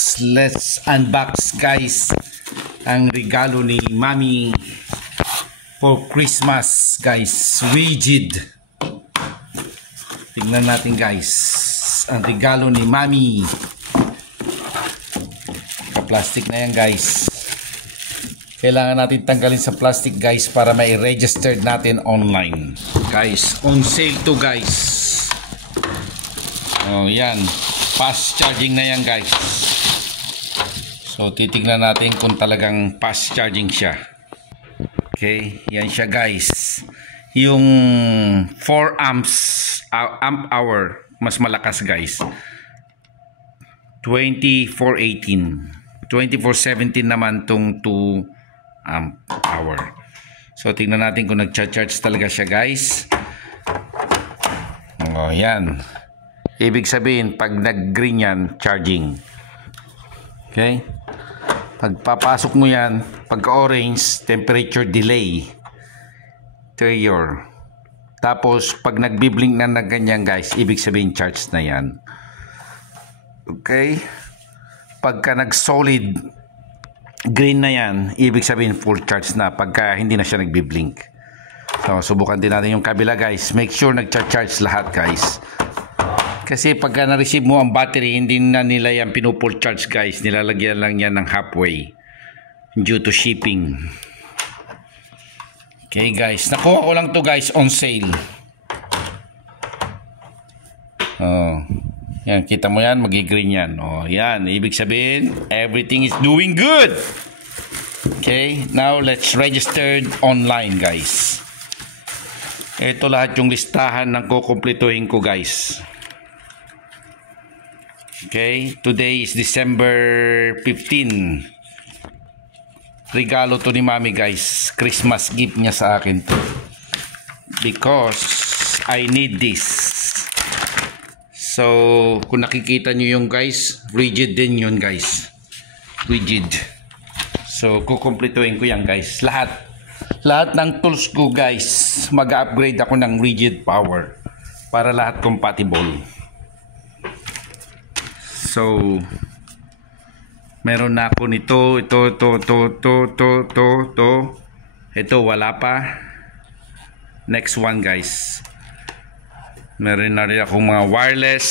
Let's unbox guys ang regalo ni Mami for Christmas guys. Rigid. Tingnan natin guys ang regalo ni Mami. Ka-plastic na yan guys. Kailangan natin tanggalin sa plastic guys para mai-register natin online. Guys, on sale to guys. Oh, yan. Fast charging na yan guys. So titignan natin kung talagang fast charging siya. Okay, yan siya guys. Yung 4 amp hour mas malakas guys. 2418. 2417 naman tong 2 amp hour. So tingnan natin kung nagcha-charge talaga siya guys. Oh, yan. Ibig sabihin pag nag-green yan, charging. Okay? Pagpapasok mo yan, pagka-orange, temperature delay. Trigger. Tapos, pag nagbiblink na ganyan guys, ibig sabihin charge na yan. Okay? Pagka nag-solid green na yan, ibig sabihin full charge na. Pagka hindi na siya nagbiblink. So, subukan din natin yung kabila guys. Make sure nag-charge lahat guys. Kasi pagka na-receive mo ang battery, hindi na nila yan pinupull charge guys. Nilalagyan lang yan ng halfway due to shipping. Okay guys, nakuha ko lang to guys on sale. Oh, yan, kita mo yan, magi-green yan. Oh, yan, ibig sabihin everything is doing good. Okay, now let's register online guys. Ito lahat yung listahan ng kukumpletuhin ko guys. Okay, today is December 15. Regalo to ni Mami guys. Christmas gift niya sa akin to. Because I need this. So, kung nakikita nyo yung guys, rigid din yun guys. Rigid. So, kukumpletuhin ko yan guys. Lahat ng tools ko guys, mag-upgrade ako ng rigid power. Para lahat compatible. So, meron na ako nito, ito, wala pa. Next one guys. Meron na rin akong mga wireless.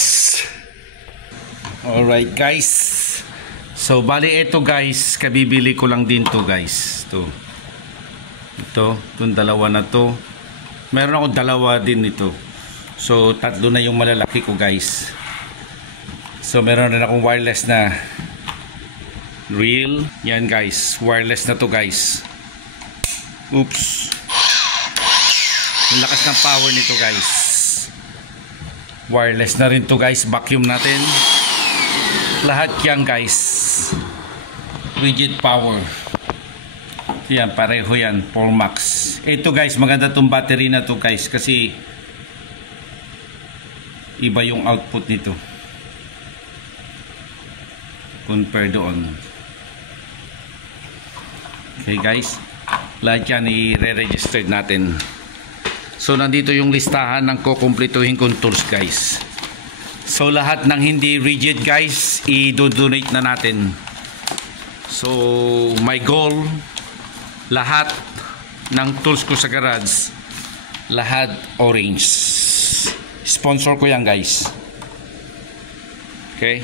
Alright guys. So, bali ito guys, kabibili ko lang din to guys. Itong dalawa na to. Meron ako dalawa din ito. So, tatlo na yung malalaki ko guys. So meron rin akong wireless na reel. Yan guys, wireless na to guys. Oops. Ang lakas ng power nito guys. Wireless na rin to guys. Vacuum natin. Lahat yan guys. Rigid power. Yan, pareho yan. 4 max. Ito guys, maganda tong battery na to guys. Kasi iba yung output nito compare doon. Okay guys, lahat yan i-re-register natin. So nandito yung listahan ng kukumpletuhin kong tools guys. So lahat ng hindi rigid guys, i-donate na natin. So my goal, lahat ng tools ko sa garage, lahat orange. Sponsor ko yan guys. Okay.